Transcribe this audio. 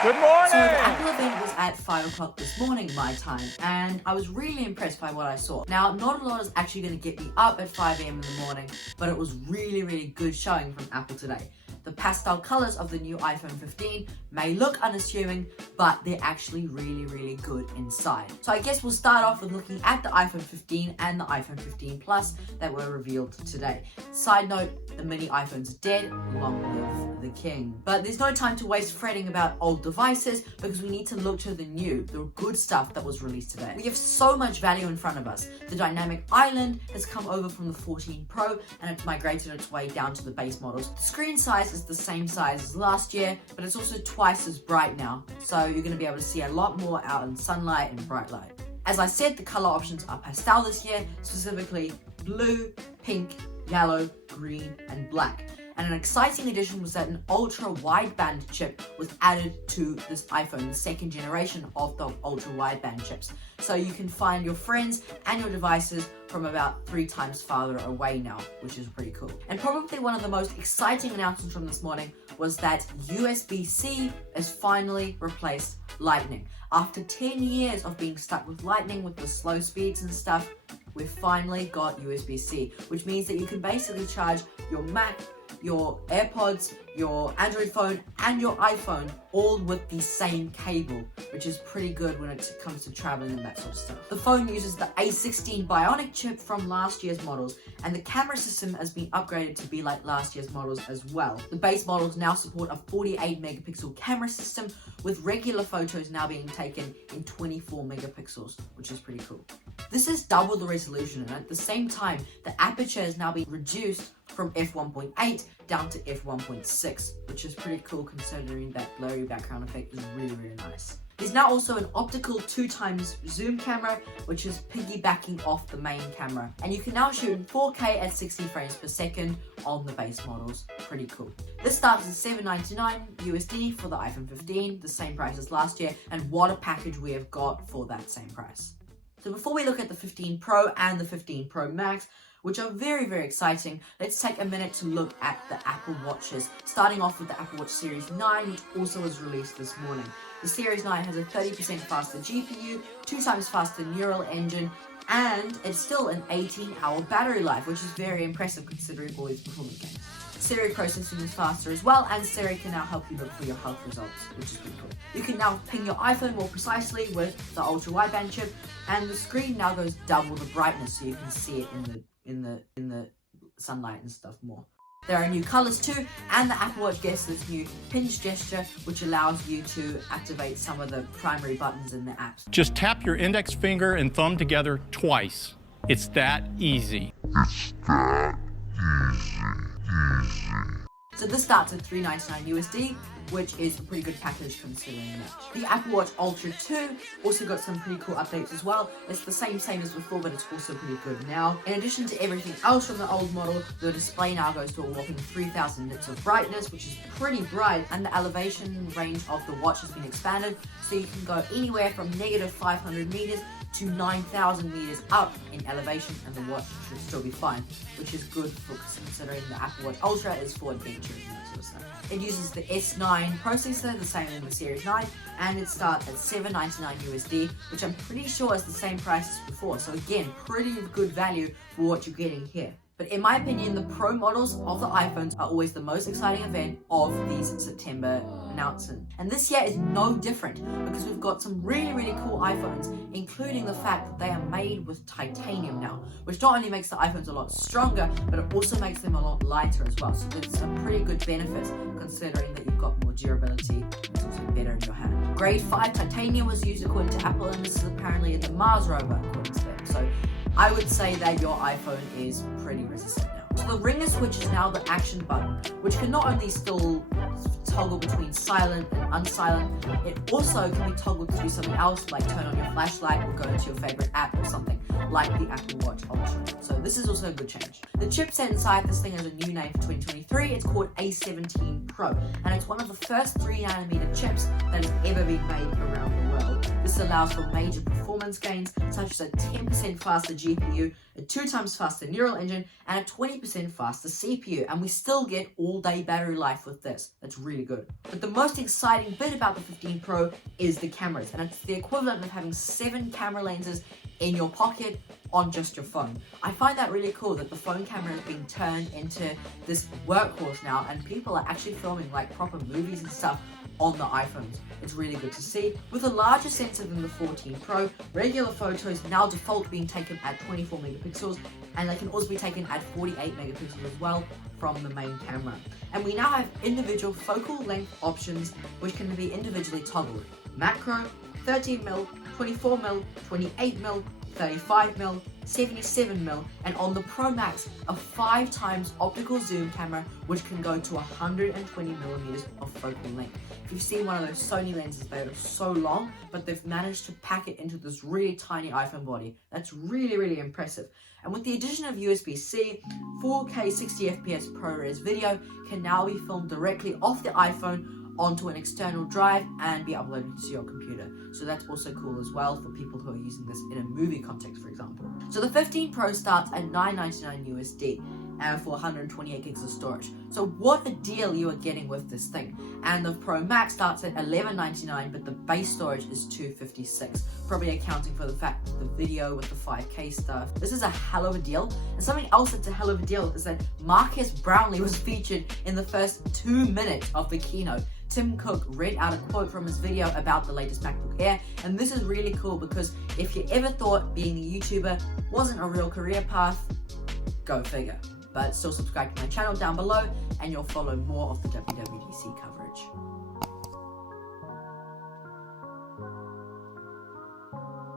Good morning! So the Apple event was at 5 o'clock this morning, my time, and I was really impressed by what I saw. Now, not a lot is actually going to get me up at 5 a.m. in the morning, but it was really good showing from Apple today. The pastel colors of the new iPhone 15 may look unassuming, but they're actually really good inside. So I guess we'll start off with looking at the iPhone 15 and the iPhone 15 Plus that were revealed today. Side note, the mini iPhone's dead, long live the king. But there's no time to waste fretting about old devices because we need to look to the new, the good stuff that was released today. We have so much value in front of us. The dynamic island has come over from the 14 Pro and it's migrated its way down to the base models. The screen size is the same size as last year, but it's also twice as bright now. So you're going to be able to see a lot more out in sunlight and bright light. As I said, the color options are pastel this year, specifically blue, pink, yellow, green, and black. And an exciting addition was that an ultra-wideband chip was added to this iPhone, the second generation of the ultra-wideband chips. So you can find your friends and your devices from about 3 times farther away now, which is pretty cool. And probably one of the most exciting announcements from this morning was that USB-C has finally replaced Lightning. After 10 years of being stuck with Lightning with the slow speeds and stuff, we've finally got USB-C, which means that you can basically charge your Mac, your AirPods, your Android phone, and your iPhone all with the same cable, which is pretty good when it comes to traveling and that sort of stuff. The phone uses the A16 Bionic chip from last year's models, and the camera system has been upgraded to be like last year's models as well. The base models now support a 48 megapixel camera system, with regular photos now being taken in 24 megapixels, which is pretty cool. This is double the resolution, and at the same time, the aperture has now been reduced from f1.8 down to f1.6, which is pretty cool considering that blurry background effect is really nice. There's now also an optical 2x zoom camera, which is piggybacking off the main camera. And you can now shoot in 4K at 60 frames per second on the base models. Pretty cool. This starts at $799 USD for the iPhone 15, the same price as last year, and what a package we have got for that same price. So before we look at the 15 Pro and the 15 Pro Max, which are very exciting, let's take a minute to look at the Apple Watches, starting off with the Apple Watch Series 9, which also was released this morning. The Series 9 has a 30% faster GPU, 2 times faster neural engine, and it's still an 18-hour battery life, which is very impressive considering all these performance gains. Siri processing is faster as well, and Siri can now help you look for your health results, which is pretty cool. You can now ping your iPhone more precisely with the ultra-wideband chip, and the screen now goes double the brightness, so you can see it in the sunlight and stuff more. There are new colors too, and the Apple Watch gets this new pinch gesture, which allows you to activate some of the primary buttons in the apps. Just tap your index finger and thumb together twice. It's that easy. So this starts at $399 USD, which is a pretty good package considering that. The Apple Watch Ultra 2 also got some pretty cool updates as well. It's the same as before, but it's also pretty good now. In addition to everything else from the old model, the display now goes to a whopping 3000 nits of brightness, which is pretty bright, and the elevation range of the watch has been expanded, so you can go anywhere from negative 500 meters to 9,000 meters up in elevation, and the watch should still be fine, which is good for considering the Apple Watch Ultra is for adventures and that sort of stuff. It uses the S9 processor, the same in the Series 9, and it starts at $799 USD, which I'm pretty sure is the same price as before. So again, pretty good value for what you're getting here. But in my opinion, the Pro models of the iPhones are always the most exciting event of these September announcements. And this year is no different because we've got some really cool iPhones, including the fact that they are made with titanium now, which not only makes the iPhones a lot stronger, but it also makes them a lot lighter as well. So it's a pretty good benefit considering that you've got more durability. It's also better in your hand. Grade 5 titanium was used according to Apple, and this is apparently in the Mars rover according to them. So I would say that your iPhone is pretty resistant now. So the ringer switch is now the action button, which can not only still toggle between silent and unsilent, it also can be toggled to do something else, like turn on your flashlight or go into your favorite app or something, like the Apple Watch Ultra. So this is also a good change. The chipset inside this thing has a new name for 2023. It's called A17 Pro, and it's one of the first 3nm chips that has ever been made around the world. This allows for major performance gains, such as a 10% faster GPU, a 2 times faster neural engine, and a 20% faster CPU, and we still get all-day battery life with this. That's really good. But the most exciting bit about the 15 Pro is the cameras, and it's the equivalent of having 7 camera lenses in your pocket on just your phone. I find that really cool that the phone camera is being turned into this workhorse now, and people are actually filming like proper movies and stuff on the iPhones. It's really good to see. With a larger sensor than the 14 Pro, regular photos now default being taken at 24 megapixels, and they can also be taken at 48 megapixels as well from the main camera. And we now have individual focal length options which can be individually toggled. Macro, 13mm, 24mm, 28mm, 35mm, 77mm, and on the Pro Max, a 5 times optical zoom camera which can go to 120mm of focal length. If you've seen one of those Sony lenses, they are so long, but they've managed to pack it into this really tiny iPhone body. That's really, really impressive. And with the addition of USB-C, 4K 60fps ProRes video can now be filmed directly off the iPhone onto an external drive and be uploaded to your computer. So that's also cool as well for people who are using this in a movie context, for example. So the 15 Pro starts at $999 USD and for 128 gigs of storage. So what a deal you are getting with this thing. And the Pro Max starts at $1199, but the base storage is $256, probably accounting for the fact that the video with the 5K stuff. This is a hell of a deal. And something else that's a hell of a deal is that Marques Brownlee was featured in the first 2 minutes of the keynote. Tim Cook read out a quote from his video about the latest MacBook Air, and this is really cool because if you ever thought being a YouTuber wasn't a real career path, go figure. But still subscribe to my channel down below and you'll follow more of the WWDC coverage.